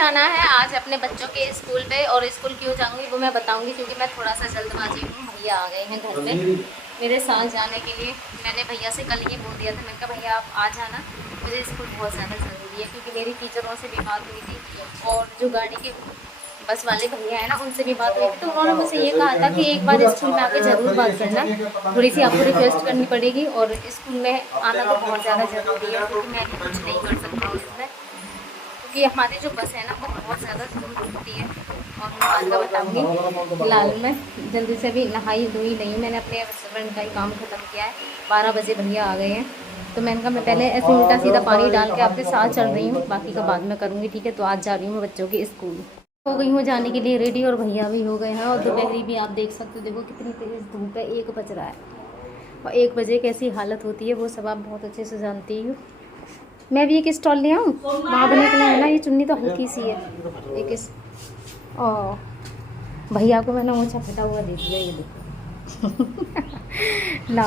जाना है आज अपने बच्चों के स्कूल पे, और स्कूल क्यों जाऊंगी वो मैं बताऊंगी, क्योंकि मैं थोड़ा सा जल्दबाजी हूँ। भैया आ गए हैं घर पे मेरे साथ जाने के लिए। मैंने भैया से कल ये बोल दिया था, मैंने कहा भैया आप आ जाना, मुझे स्कूल बहुत ज़्यादा ज़रूरी है, क्योंकि मेरी टीचरों से भी बात हुई थी और जो गाड़ी के बस वाले भैया है ना उनसे भी बात हुई थी। तो उन्होंने मुझसे ये कहा था कि एक बार स्कूल में आके ज़रूर बात करना, थोड़ी सी आपको रिक्वेस्ट करनी पड़ेगी, और स्कूल में आना तो बहुत ज़्यादा ज़रूरी है, क्योंकि मैं भी कुछ नहीं कर सकता हूँ इसमें, क्योंकि हमारी जो बस है ना वो बहुत ज़्यादा दूर होती है। और मैं आज का बताऊँगी, फिलहाल मैं जल्दी से भी नहाई धोई नहीं, मैंने अपने रेस्टोरेंट का ही काम ख़त्म किया है। 12 बजे भैया आ गए हैं, तो मैंने कहा मैं पहले ऐसे उल्टा सीधा पानी डाल के आपके साथ चल रही हूँ, बाकी का बाद में करूँगी, ठीक है। तो आज जा रही हूँ मैं बच्चों के स्कूल, हो गई हूँ जाने के लिए रेडी, और भैया भी हो गए हैं। और दोपहरी भी आप देख सकते हो, देखो कितनी तेज़ धूप है, 1 बज रहा है, और 1 बजे कैसी हालत होती है वो सब आप बहुत अच्छे से जानती हो। मैं भी एक स्टॉल ले आऊँ, वहाँ बने के लिए है ना, ये चुन्नी तो हल्की सी है एक और भैया को मैंने ऊँचा फटा हुआ दे दिया, ये देखो ला।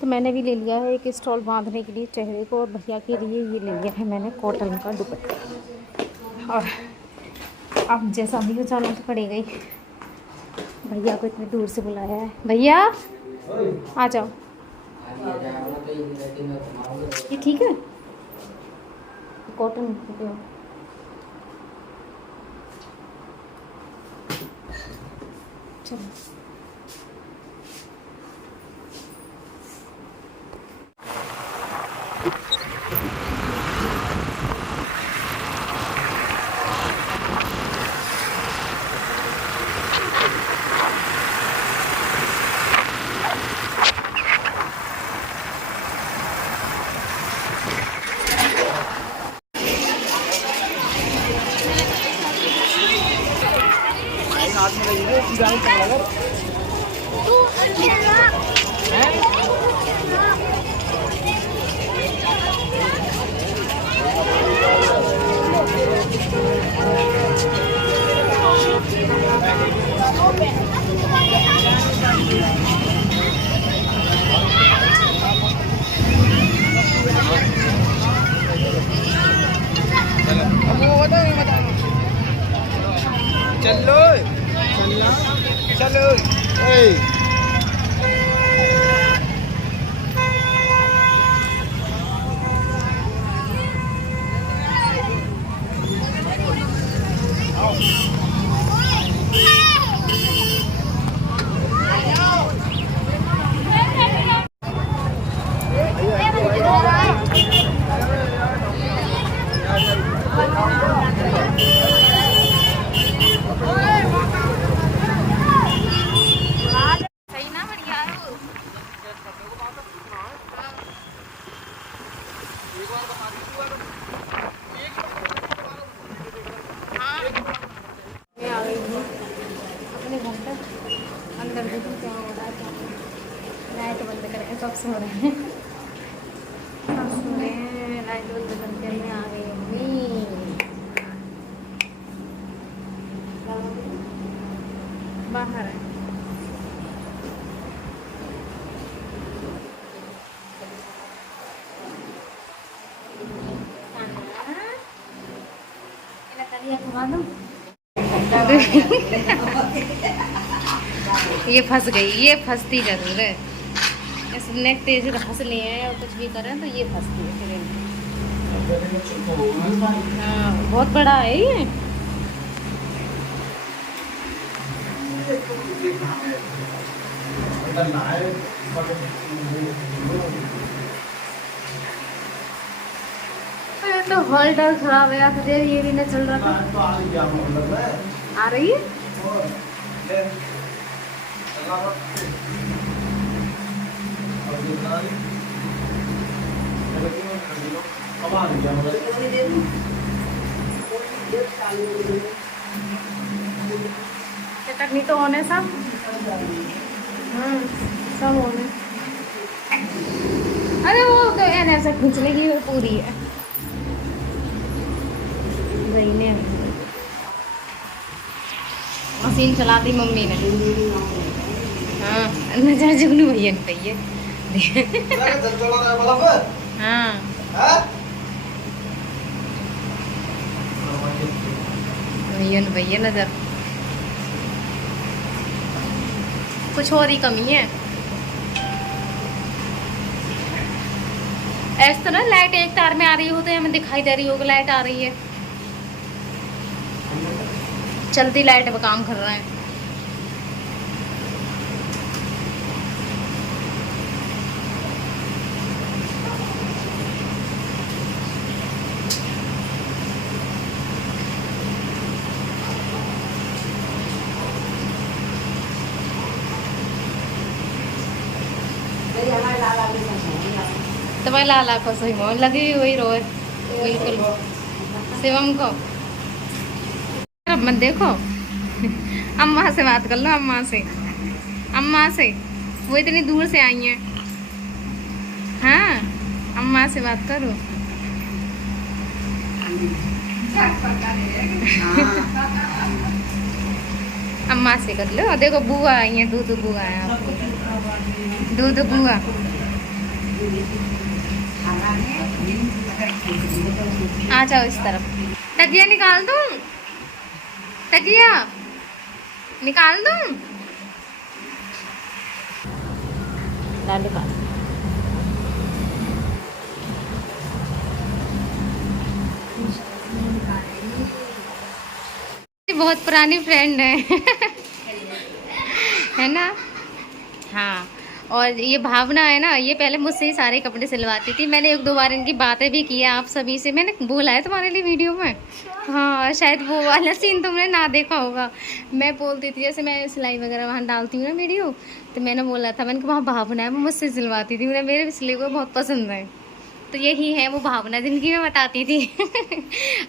तो मैंने भी ले लिया है एक स्टॉल बांधने के लिए चेहरे को, और भैया के लिए ये ले लिया है मैंने कॉटन का दुपट्टा। और अब जैसा भी हो जाना तो पड़ेगा ही, भैया को इतनी दूर से बुलाया है। भैया आ जाओ, ये ठीक है कॉटन चलो। चलो चलो अंदर देखो क्या हो रहा है, लाइट बंद करें, सब सो रहे हैं, सब सो रहे हैं, लाइट बंद करके मैं आ गई मम्मी। बाहर है ये फंस गई, ये फंसती जरूर है, इसने तेज हंस लिए हैं और कुछ भी करें तो ये फंसती है फिर। हाँ बहुत बड़ा है ये, तो होल्डर खराब है यार, ये भी नहीं चल रहा था। आ रही है चटनी तो होने सब, सब होने। अरे वो तो ऐसा खींचने की पूरी है ने मशीन चला दी मम्मी ने। हाँ नजर जुगनू भैया ने पही है। हाँ भैया नजर कुछ और ही कमी है। ऐसा तो ना लाइट एक तार में आ रही हो तो हमें दिखाई दे रही होगी लाइट आ रही है, चलती लाइट पे काम कर रहा है। तुम्हें लाला को सही मोह लगी हुई रोए बिल्कुल शिवम को। अब मत देखो, अम्मा से बात कर लो, अम्मा से वो इतनी दूर से आई हैं। हाँ अम्मा से बात करो। अम्मा से कर लो। देखो बुआ आई है, दूध बुआ है आपकी, दूध बुआ। आ जाओ इस तरफ। तकिया निकाल दूं, तकिया निकाल दूं। बहुत पुरानी फ्रेंड है है ना। हाँ और ये भावना है ना, ये पहले मुझसे ही सारे कपड़े सिलवाती थी। मैंने एक दो बार इनकी बातें भी की है आप सभी से, मैंने बोला है तुम्हारे लिए वीडियो में। हाँ शायद वो वाला सीन तुमने ना देखा होगा। मैं बोलती थी जैसे मैं सिलाई वगैरह वहाँ डालती हूँ ना वीडियो, तो मैंने बोला था, मैंने कहा वहाँ भावना है वो मुझसे सिलवाती थी, उन्हें मेरे सिले को बहुत पसंद है। तो यही है वो भावना जिनकी मैं बताती थी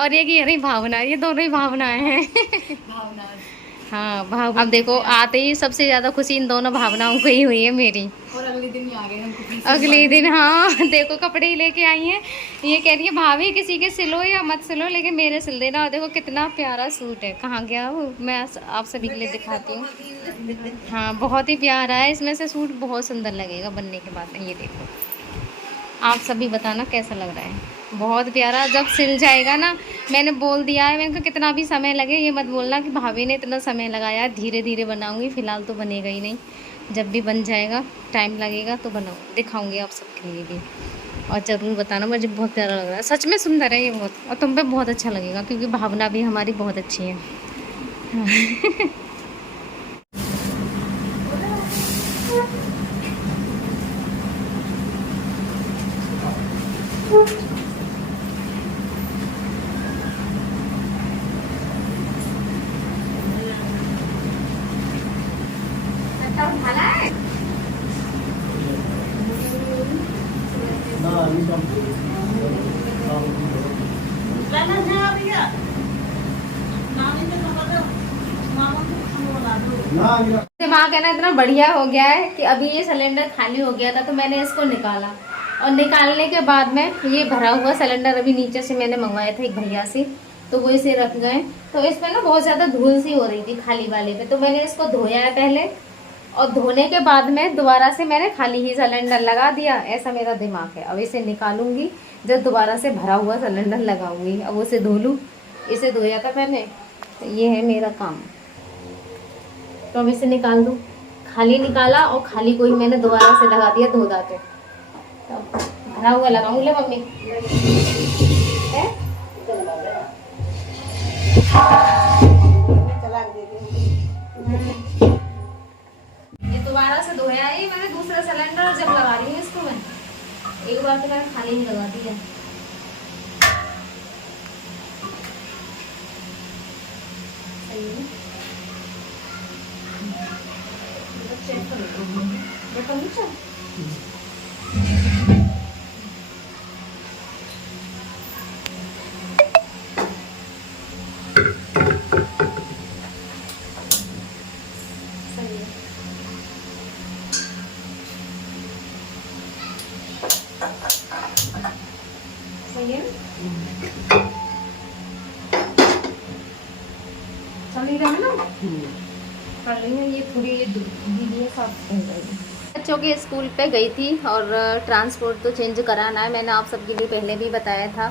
और ये कि अरे भावना, ये दोनों ही भावनाएं हैं भावना। हाँ भाव। अब देखो आते ही सबसे ज़्यादा खुशी इन दोनों भावनाओं को ही हुई है मेरी। और अगले दिन ही आ गए हम, अगले दिन। हाँ देखो कपड़े ही लेके आई हैं। ये कह रही है भाभी किसी के सिलो या मत सिलो लेकिन मेरे सिल देना। और देखो कितना प्यारा सूट है, कहाँ गया वो, मैं आप सभी के लिए दिखाती हूँ। हाँ बहुत ही प्यारा है, इसमें से सूट बहुत सुंदर लगेगा बनने के बाद। ये देखो आप सभी बताना कैसा लग रहा है। बहुत प्यारा, जब सिल जाएगा ना, मैंने बोल दिया है, मैंने कहा कितना भी समय लगे ये मत बोलना कि भाभी ने इतना समय लगाया, धीरे धीरे बनाऊंगी, फ़िलहाल तो बनेगा ही नहीं। जब भी बन जाएगा टाइम लगेगा तो बनाऊँ, दिखाऊंगी आप सबके लिए भी। और ज़रूर बताना, मुझे बहुत प्यारा लग रहा है, सच में सुंदर है ये बहुत। और तुम पे बहुत अच्छा लगेगा क्योंकि भावना भी हमारी बहुत अच्छी है दिमाग है ना इतना बढ़िया हो गया है कि अभी ये सिलेंडर खाली हो गया था तो मैंने इसको निकाला, और निकालने के बाद में ये भरा हुआ सिलेंडर अभी नीचे से मैंने मंगवाया था एक भैया से, तो वो इसे रख गए। तो इसमें ना बहुत ज़्यादा धूल सी हो रही थी खाली वाले पे, तो मैंने इसको धोया है पहले, और धोने के बाद में दोबारा से मैंने खाली ही सिलेंडर लगा दिया। ऐसा मेरा दिमाग है। अब इसे निकालूंगी जब दोबारा से भरा हुआ सिलेंडर लगाऊंगी। अब उसे धो लूँ, इसे धोया था मैंने, तो ये है मेरा काम। तो अब इसे निकाल दूँ, खाली निकाला और खाली को ही मैंने दोबारा से लगा दिया धो धा के। तो भरा हुआ लगाऊंगी। ले मम्मी है? ये दोबारा से धोया है मैंने दूसरा सिलेंडर, जब लगा रही हूँ इसको मैं, एक बार तो मैंने खाली ही लगा दिया। सही है, चेक कर लो बेटा नीचे। सही है, चल रहा है ना, कर लेंगे। ये थोड़ी ये दीदी साफ बच्चों के स्कूल पे गई थी और ट्रांसपोर्ट तो चेंज कराना है, मैंने आप सबके लिए पहले भी बताया था।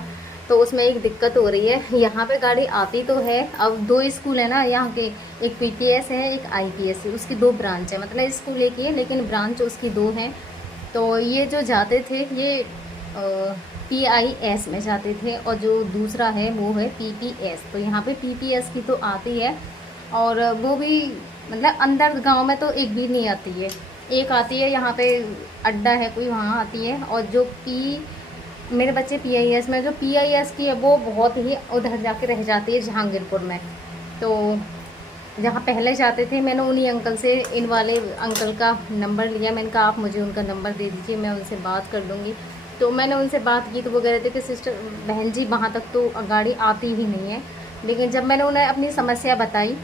तो उसमें एक दिक्कत हो रही है। यहाँ पे गाड़ी आती तो है, अब 2 स्कूल है ना यहाँ के, एक पीपीएस है, एक आईपीएस है, उसकी 2 ब्रांच है, मतलब स्कूल एक ही है लेकिन ब्रांच उसकी 2 हैं। तो ये जो जाते थे ये पीआईएस में जाते थे, और जो दूसरा है वो है पीपीएस। तो यहाँ पे पीपीएस की तो आती है, और वो भी मतलब अंदर गांव में तो एक भी नहीं आती है, एक आती है यहाँ पे अड्डा है कोई, वहाँ आती है। और जो मेरे बच्चे पीआईएस में, जो पीआईएस की है वो बहुत ही उधर जाके रह जाती है जहांगीरपुर में। तो जहाँ पहले जाते थे, मैंने उन्हीं अंकल से, इन वाले अंकल का नंबर लिया। मैंने कहा आप मुझे उनका नंबर दे दीजिए, मैं उनसे बात कर लूँगी। तो मैंने उनसे बात की तो वो कह रहे थे कि सिस्टर बहन जी वहाँ तक तो गाड़ी आती ही नहीं है। लेकिन जब मैंने उन्हें अपनी समस्या बताई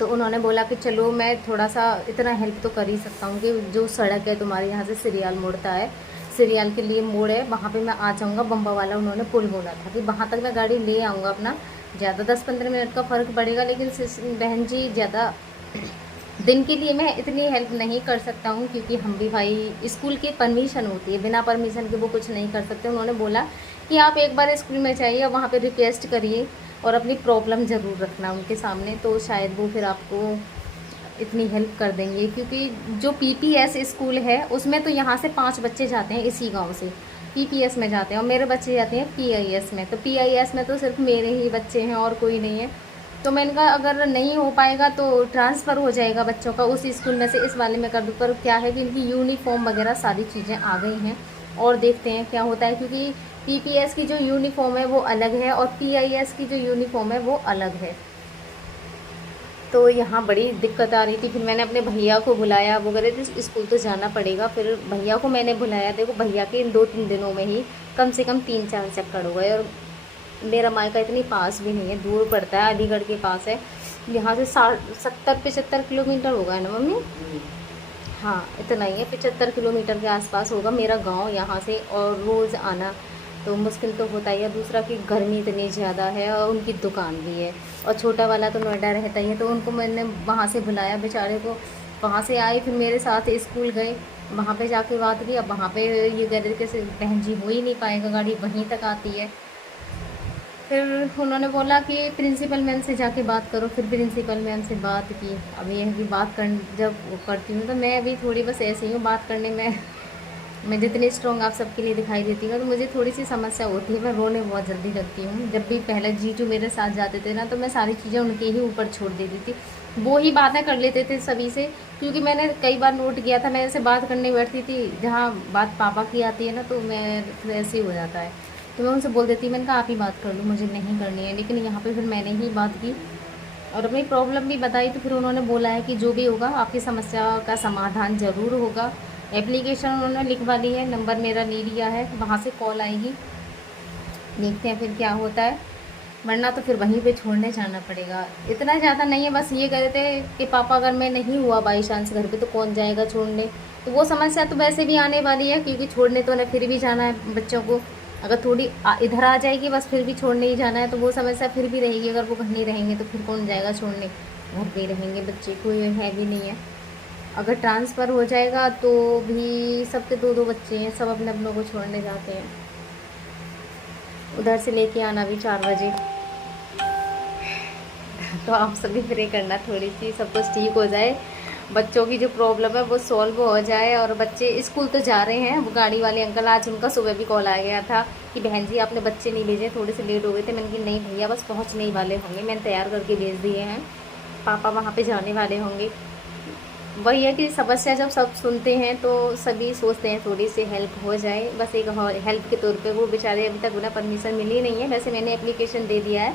तो उन्होंने बोला कि चलो मैं थोड़ा सा इतना हेल्प तो कर ही सकता हूँ कि जो सड़क है तुम्हारे यहाँ से सीरियल मोड़ता है, सीरियल के लिए मोड़ है, वहाँ पे मैं आ जाऊँगा। बम्बा वाला उन्होंने पुल बोला था कि वहाँ तक मैं गाड़ी ले आऊँगा अपना, ज़्यादा 10-15 मिनट का फ़र्क पड़ेगा। लेकिन बहन जी ज़्यादा दिन के लिए मैं इतनी हेल्प नहीं कर सकता हूँ, क्योंकि हम भी भाई स्कूल की परमिशन होती है, बिना परमिशन के वो कुछ नहीं कर सकते। उन्होंने बोला कि आप एक बार स्कूल में जाइए, वहाँ पे रिक्वेस्ट करिए और अपनी प्रॉब्लम ज़रूर रखना उनके सामने, तो शायद वो फिर आपको इतनी हेल्प कर देंगे। क्योंकि जो पीपीएस स्कूल है उसमें तो यहाँ से 5 बच्चे जाते हैं इसी गांव से, पीपीएस में जाते हैं, और मेरे बच्चे जाते हैं पीआईएस में। तो पीआईएस में तो सिर्फ मेरे ही बच्चे हैं और कोई नहीं है। तो मैंने कहा अगर नहीं हो पाएगा तो ट्रांसफ़र हो जाएगा बच्चों का, उस स्कूल में से इस वाले में कर दूँ। पर क्या है कि इनकी यूनिफॉर्म वगैरह सारी चीज़ें आ गई हैं, और देखते हैं क्या होता है। क्योंकि पीपीएस की जो यूनिफॉर्म है वो अलग है और पीआईएस की जो यूनिफॉर्म है वो अलग है। तो यहाँ बड़ी दिक्कत आ रही थी। फिर मैंने अपने भैया को बुलाया, वो कह रहे थे स्कूल तो जाना पड़ेगा। फिर भैया को मैंने बुलाया। देखो भैया के इन 2-3 दिनों में ही कम से कम 3-4 चक्कर हो गए। और मेरा मायका इतनी पास भी नहीं है, दूर पड़ता है, अलीगढ़ के पास है। यहाँ से 70-75 किलोमीटर होगा ना मम्मी? हाँ इतना ही है, 75 किलोमीटर के आसपास होगा मेरा गांव यहाँ से, और रोज़ आना तो मुश्किल तो होता ही है। दूसरा कि गर्मी इतनी ज़्यादा है और उनकी दुकान भी है, और छोटा वाला तो नोएडा रहता ही है। तो उनको मैंने वहाँ से बुलाया, बेचारे को वहाँ से आए, फिर मेरे साथ स्कूल गए, वहाँ पे जाके बात की। अब वहाँ पे ये कह रहे थे कि बहन जी हो ही नहीं पाएगा, गाड़ी वहीं तक आती है। फिर उन्होंने बोला कि प्रिंसिपल मैम से जाके बात करो। फिर प्रिंसिपल मैम से बात की। अब यह भी बात कर जब करती हूँ तो मैं अभी थोड़ी बस ऐसी हूँ बात करने में, मैं जितनी स्ट्रॉन्ग आप सबके लिए दिखाई देती हूँ तो मुझे थोड़ी सी समस्या होती है, मैं रोने बहुत जल्दी लगती हूँ। जब भी पहले जीजू मेरे साथ जाते थे ना तो मैं सारी चीज़ें उनके ही ऊपर छोड़ देती थी, वो ही बातें कर लेते थे सभी से। क्योंकि मैंने कई बार नोट किया था, मैं ऐसे बात करने बैठती थी जहाँ बात पापा की आती है ना तो मैं फिर ऐसे ही हो जाता है, तो मैं उनसे बोल देती, मैंने कहा आप ही बात कर लो, मुझे नहीं करनी है। लेकिन यहाँ पे फिर मैंने ही बात की और अपनी प्रॉब्लम भी बताई। तो फिर उन्होंने बोला है कि जो भी होगा आपकी समस्या का समाधान ज़रूर होगा। एप्लीकेशन उन्होंने लिखवा ली है, नंबर मेरा ले लिया है, वहाँ से कॉल आएगी, देखते हैं फिर क्या होता है। वरना तो फिर वहीं पे छोड़ने जाना पड़ेगा। इतना ज़्यादा नहीं है, बस ये कह रहे थे कि पापा अगर मैं नहीं हुआ बाई चांस घर पे तो कौन जाएगा छोड़ने। तो वो समस्या तो वैसे भी आने वाली है, क्योंकि छोड़ने तो उन्हें फिर भी जाना है बच्चों को। अगर थोड़ी इधर आ जाएगी बस फिर भी छोड़ने ही जाना है, तो वो समस्या फिर भी रहेगी। अगर वो घर नहीं रहेंगे तो फिर कौन जाएगा छोड़ने, घर पे ही रहेंगे बच्चे, कोई है भी नहीं है। अगर ट्रांसफ़र हो जाएगा तो भी सबके 2-2 बच्चे हैं, सब अपने अपनों को छोड़ने जाते हैं। उधर से लेके आना भी 4 बजे। तो आप सभी प्रे करना थोड़ी सी सब कुछ ठीक हो जाए, बच्चों की जो प्रॉब्लम है वो सॉल्व हो जाए। और बच्चे स्कूल तो जा रहे हैं। वो गाड़ी वाले अंकल, आज उनका सुबह भी कॉल आ गया था कि बहन जी आपने बच्चे नहीं भेजे, थोड़े से लेट हो गए थे। मैंने कहा नहीं भैया बस पहुंचने ही वाले होंगे, मैंने तैयार करके भेज दिए हैं, पापा वहाँ पे जाने वाले होंगे। वही है कि समस्या जब सब सुनते हैं तो सभी सोचते हैं थोड़ी सी हेल्प हो जाए, बस एक हेल्प के तौर पे। वो बेचारे अभी तक उन्हें परमिशन मिली नहीं है, वैसे मैंने एप्लीकेशन दे दिया है,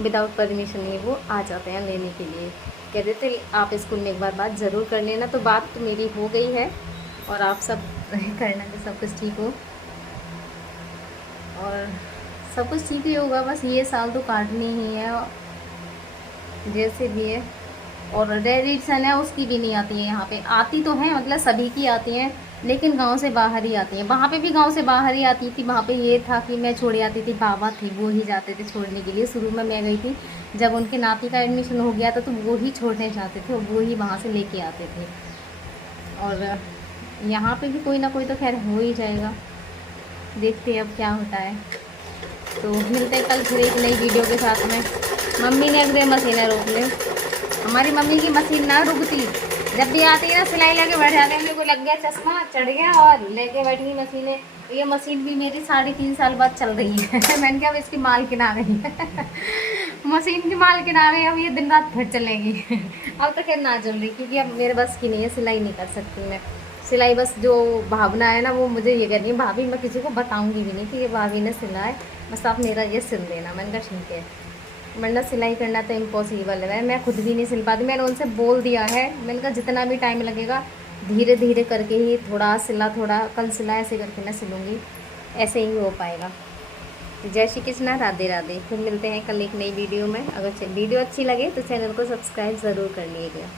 विदाउट परमिशन नहीं वो आ जाते हैं लेने के लिए। कह रहे थे आप स्कूल में एक बार बात ज़रूर कर लेना। तो बात तो मेरी हो गई है और आप सब करना कि सब कुछ ठीक हो, और सब कुछ ठीक ही होगा। बस ये साल तो काटनी ही है जैसे भी है। और रेडिसन है उसकी भी नहीं आती है यहाँ पे, आती तो है मतलब सभी की आती हैं, लेकिन गांव से बाहर ही आती हैं। वहाँ पे भी गांव से बाहर ही आती थी। वहाँ पे ये था कि मैं छोड़ आती थी, बाबा थे वो ही जाते थे छोड़ने के लिए। शुरू में मैं गई थी, जब उनके नाती का एडमिशन हो गया था तो वो ही छोड़ने जाते थे और वो ही वहाँ से लेके आते थे। और यहाँ पे भी कोई ना कोई तो खैर हो ही जाएगा, देखते हैं अब क्या होता है। तो मिलते हैं कल फिर एक नई वीडियो के साथ में। मम्मी ने अगले मशीनें रोक ली, हमारी मम्मी की मशीन ना रुकती, जब भी आती है ना सिलाई लेके बैठ जाते हैं। मेरे को लग गया चश्मा, चढ़ गया और लेके बैठी मशीनें। ये मशीन भी मेरी 3.5 साल बाद चल रही है। मैंने कहा अब इसकी मालकिन आ गई है। मशीन की मालकिन आ गई, अब ये दिन रात फिर चलेगी। अब तो खैर ना चल रही, क्योंकि अब मेरे बस की नहीं है, सिलाई नहीं कर सकती मैं। सिलाई बस जो भावना है ना, वो मुझे ये कहनी है भाभी, मैं किसी को बताऊंगी भी नहीं कि ये भाभी ने सिला है, बस आप मेरा ये सिल देना। मैंने कहा ठीक है, वरना सिलाई करना तो इम्पॉसिबल है, मैं खुद भी नहीं सिल पाती। मैंने उनसे बोल दिया है, मैंने कहा जितना भी टाइम लगेगा धीरे धीरे करके ही, थोड़ा सिला थोड़ा कल सिला, ऐसे करके मैं सिलूँगी, ऐसे ही हो पाएगा। तो जय श्री कृष्णा, राधे राधे। फिर मिलते हैं कल एक नई वीडियो में। अगर वीडियो अच्छी लगे तो चैनल को सब्सक्राइब ज़रूर कर लीजिएगा।